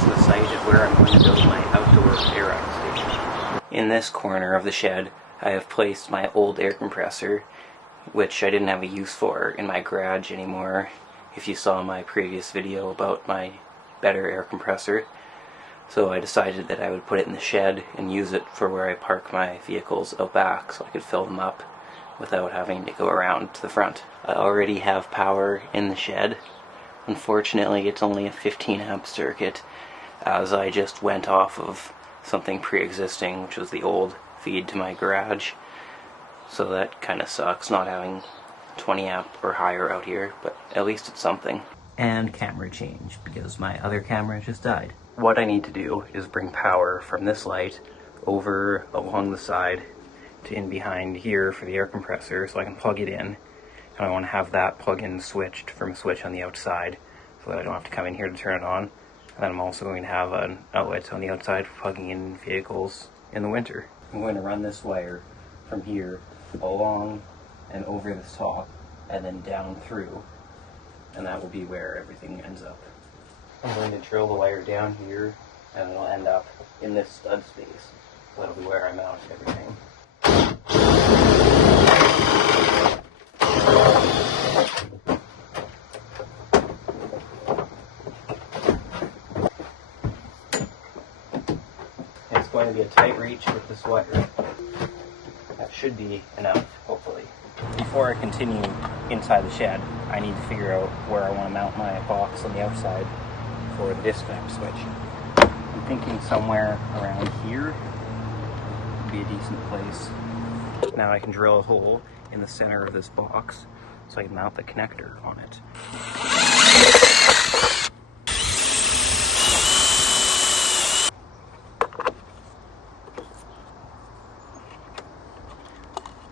is the site of where I'm going to build my outdoor airline station. In this corner of the shed, I have placed my old air compressor, which I didn't have a use for in my garage anymore, if you saw my previous video about my better air compressor. So I decided that I would put it in the shed and use it for where I park my vehicles out back so I could fill them up without having to go around to the front. I already have power in the shed. Unfortunately, it's only a 15 amp circuit, as I just went off of something pre-existing, which was the old feed to my garage. So that kind of sucks not having 20 amp or higher out here, but at least it's something. And camera change, because my other camera just died. What I need to do is bring power from this light over along the side to in behind here for the air compressor so I can plug it in. And I want to have that plug-in switched from a switch on the outside so that I don't have to come in here to turn it on. And then I'm also going to have an outlet on the outside for plugging in vehicles in the winter. I'm going to run this wire from here along and over this top and then down through, and that will be where everything ends up. I'm going to drill the wire down here and it'll end up in this stud space. So that'll be where I mount everything. It's going to be a tight reach with this wire. That should be enough, hopefully. Before I continue inside the shed, I need to figure out where I want to mount my box on the outside for the disconnect switch. I'm thinking somewhere around here would be a decent place. Now I can drill a hole in the center of this box so I can mount the connector on it.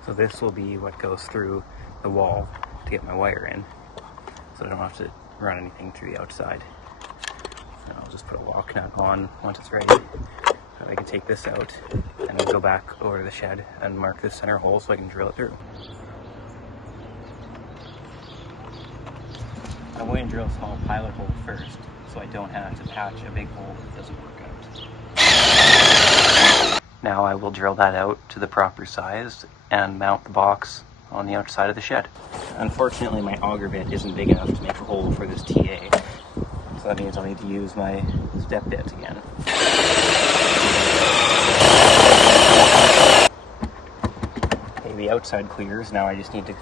So this will be what goes through the wall to get my wire in, so I don't have to run anything through the outside. And I'll just put a lock nut on once it's ready, so I can take this out and then go back over to the shed and mark this center hole so I can drill it through. I'm going to drill a small pilot hole first, so I don't have to patch a big hole that doesn't work out. Now I will drill that out to the proper size and mount the box on the outside of the shed. Unfortunately, my auger bit isn't big enough to make a hole for this TA, so that means I'll need to use my step bit again. Okay, the outside clears. Now I just need to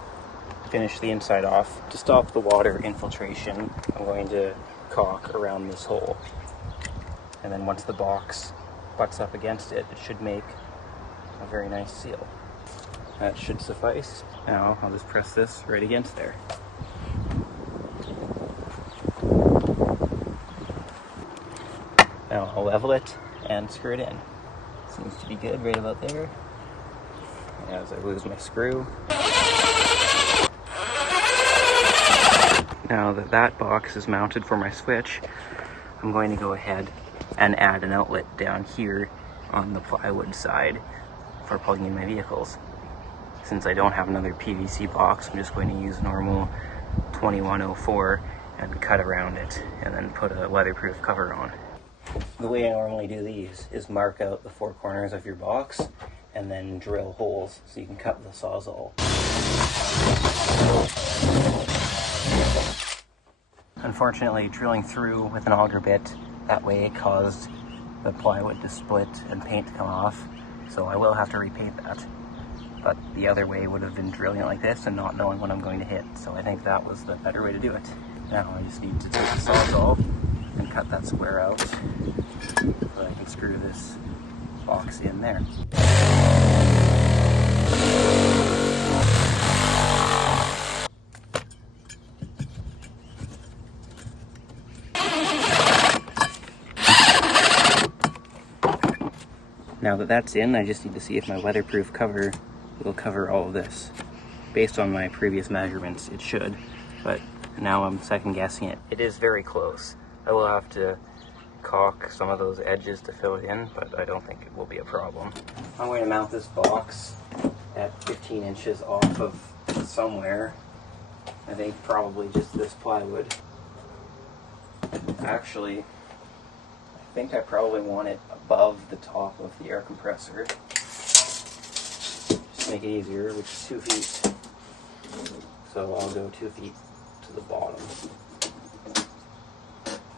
finish the inside off. To stop the water infiltration, I'm going to caulk around this hole. And then once the box butts up against it, it should make a very nice seal. That should suffice. Now I'll just press this right against there. Now I'll level it and screw it in. Seems to be good right about there. As I lose my screw. Now that that box is mounted for my switch, I'm going to go ahead and add an outlet down here on the plywood side for plugging in my vehicles. Since I don't have another PVC box, I'm just going to use normal 2104 and cut around it and then put a weatherproof cover on. The way I normally do these is mark out the four corners of your box and then drill holes so you can cut the sawzall. Unfortunately, drilling through with an auger bit that way caused the plywood to split and paint to come off, so I will have to repaint that. But the other way would have been drilling it like this and not knowing what I'm going to hit, so I think that was the better way to do it. Now I just need to take the sawzall and cut that square out so I can screw this box in there. Now that that's in, I just need to see if my weatherproof cover will cover all of this. Based on my previous measurements, it should, but now I'm second guessing it. It is very close. I will have to caulk some of those edges to fill it in, but I don't think it will be a problem. I'm going to mount this box at 15 inches off of somewhere. I think probably just this plywood. Actually, I think I probably want it above the top of the air compressor. Just to make it easier, which is 2 feet. So I'll go 2 feet to the bottom.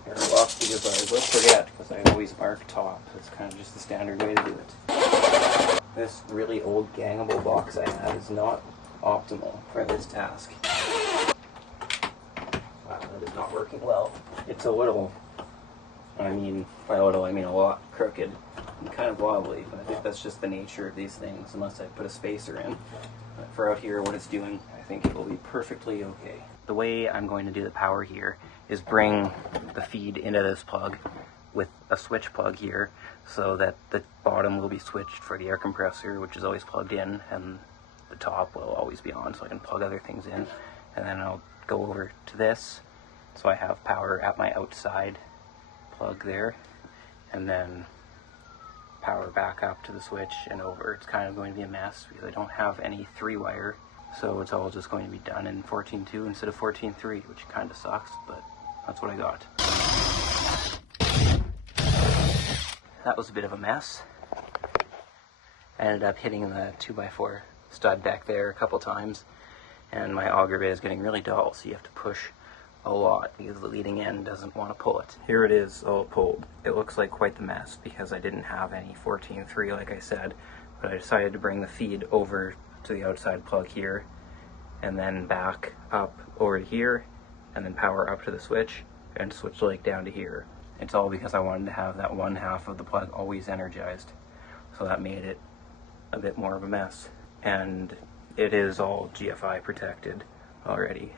Here, well, because I will forget, because I always mark top. That's kind of just the standard way to do it. This really old gangable box I have is not optimal for this task. Wow, that is not working well. It's a little, I mean, by little I mean a lot, crooked and kind of wobbly, but I think that's just the nature of these things, unless I put a spacer in. But for out here, what it's doing, I think it will be perfectly okay. The way I'm going to do the power here is bring the feed into this plug with a switch plug here, so that the bottom will be switched for the air compressor, which is always plugged in, and the top will always be on, so I can plug other things in. And then I'll go over to this, so I have power at my outside plug there, and then power back up to the switch and over. It's kind of going to be a mess because I don't have any 3-wire, so it's all just going to be done in 14.2 instead of 14.3, which kind of sucks, but that's what I got. That was a bit of a mess. I ended up hitting the 2x4 stud back there a couple times, and my auger bit is getting really dull, so you have to push a lot because the leading end doesn't want to pull it. Here it is all pulled. It looks like quite the mess because I didn't have any 14.3 like I said, but I decided to bring the feed over to the outside plug here, and then back up over to here, and then power up to the switch, and switch the leg down to here. It's all because I wanted to have that one half of the plug always energized, so that made it a bit more of a mess. And it is all GFI protected already.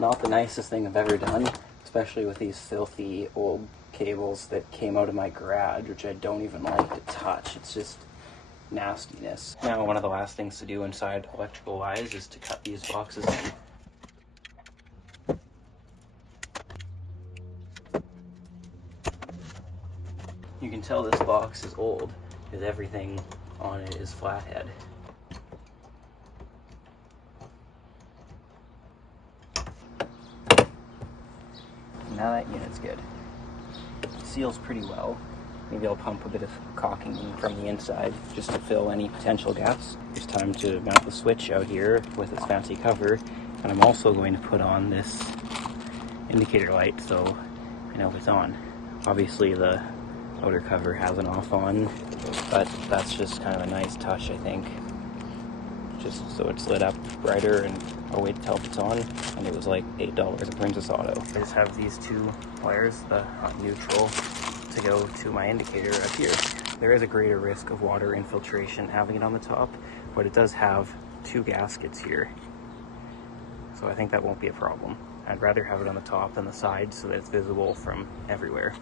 Not the nicest thing I've ever done, especially with these filthy old cables that came out of my garage, which I don't even like to touch. It's just nastiness. Now, one of the last things to do inside electrical wise is to cut these boxes in. You can tell this box is old because everything on it is flathead. Now that unit's good. It seals pretty well. Maybe I'll pump a bit of caulking in from the inside just to fill any potential gaps. It's time to mount the switch out here with its fancy cover, and I'm also going to put on this indicator light so I know if it's on. Obviously the outer cover has an off on, but that's just kind of a nice touch, I think. Just so it's lit up brighter, and I'll wait to tell if it's on, and it was like $8 at Princess Auto. I just have these 2 wires, the hot neutral, to go to my indicator up here. There is a greater risk of water infiltration having it on the top, but it does have 2 gaskets here, so I think that won't be a problem. I'd rather have it on the top than the side so that it's visible from everywhere.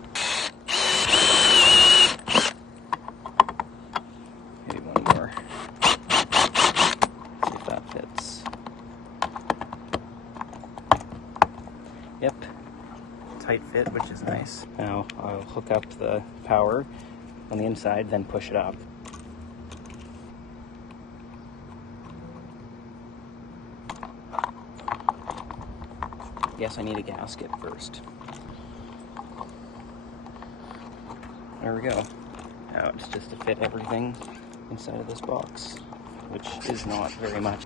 Maybe one more. See if that fits. Yep. Tight fit, which is nice. Now I'll hook up the power on the inside, then push it up. Yes, I need a gasket first. There we go. Now it's just to fit everything inside of this box, which is not very much.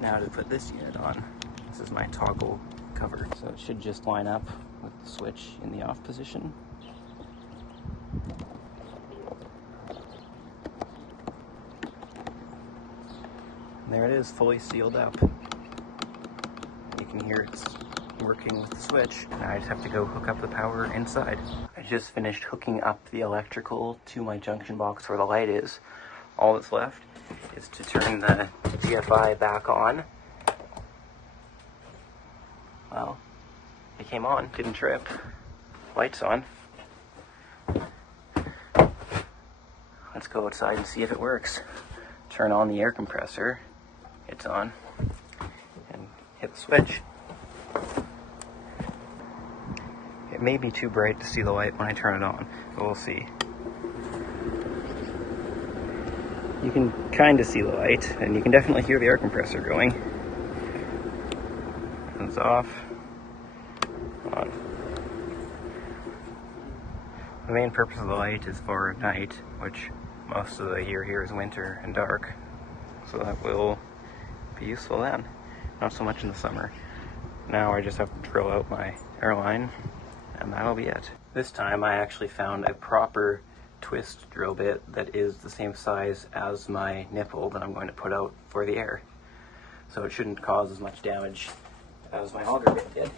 Now to put this unit on. This is my toggle cover, so it should just line up with the switch in the off position. And there it is, fully sealed up. You can hear it's working with the switch. Now I just have to go hook up the power inside. I just finished hooking up the electrical to my junction box where the light is. All that's left is to turn the GFI back on. Well, it came on, didn't trip. Light's on. Let's go outside and see if it works. Turn on the air compressor. It's on. And hit the switch. It may be too bright to see the light when I turn it on, but we'll see. You can kind of see the light, and you can definitely hear the air compressor going. It's off. On. The main purpose of the light is for night, which most of the year here is winter and dark. So that will be useful then. Not so much in the summer. Now I just have to drill out my airline, and that'll be it. This time I actually found a proper twist drill bit that is the same size as my nipple that I'm going to put out for the air. So it shouldn't cause as much damage as my auger bit did.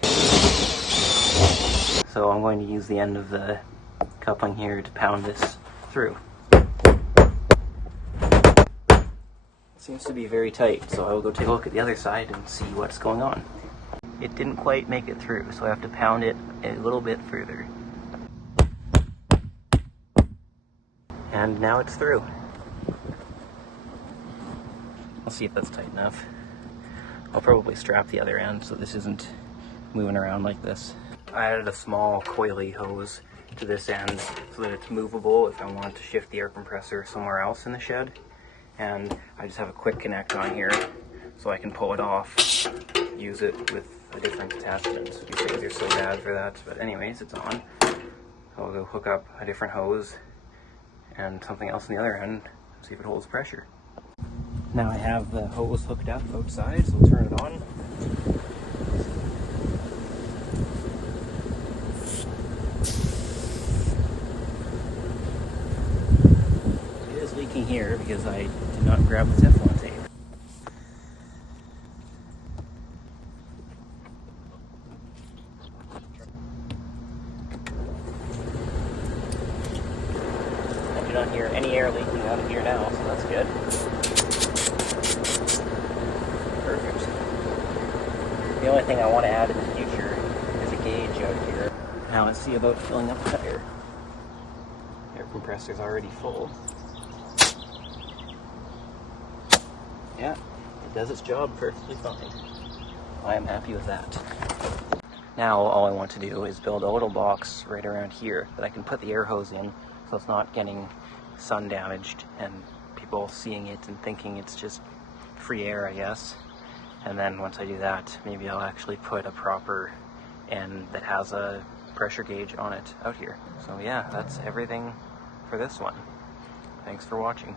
So I'm going to use the end of the coupling here to pound this through. It seems to be very tight, so I will go take a look at the other side and see what's going on. It didn't quite make it through, so I have to pound it a little bit further. And now it's through. I'll see if that's tight enough. I'll probably strap the other end so this isn't moving around like this. I added a small coily hose to this end so that it's movable if I want to shift the air compressor somewhere else in the shed. And I just have a quick connect on here so I can pull it off, use it with a different attachment. These things are so bad for that, but anyways, it's on. I'll go hook up a different hose and something else on the other end, see if it holds pressure. Now I have the hose hooked up outside, so I'll turn it on. It is leaking here because I did not grab the Teflon tape. I do not hear any air leaking out of here now, so that's good. Perfect. The only thing I want to add in the future is a gauge out here. Now let's see about filling up the tire. Air compressor's already full. Yeah, it does its job perfectly fine. I am happy with that. Now all I want to do is build a little box right around here that I can put the air hose in so it's not getting sun damaged and people seeing it and thinking it's just free air, I guess. And then once I do that, maybe I'll actually put a proper end that has a pressure gauge on it out here. So yeah, that's everything for this one. Thanks for watching.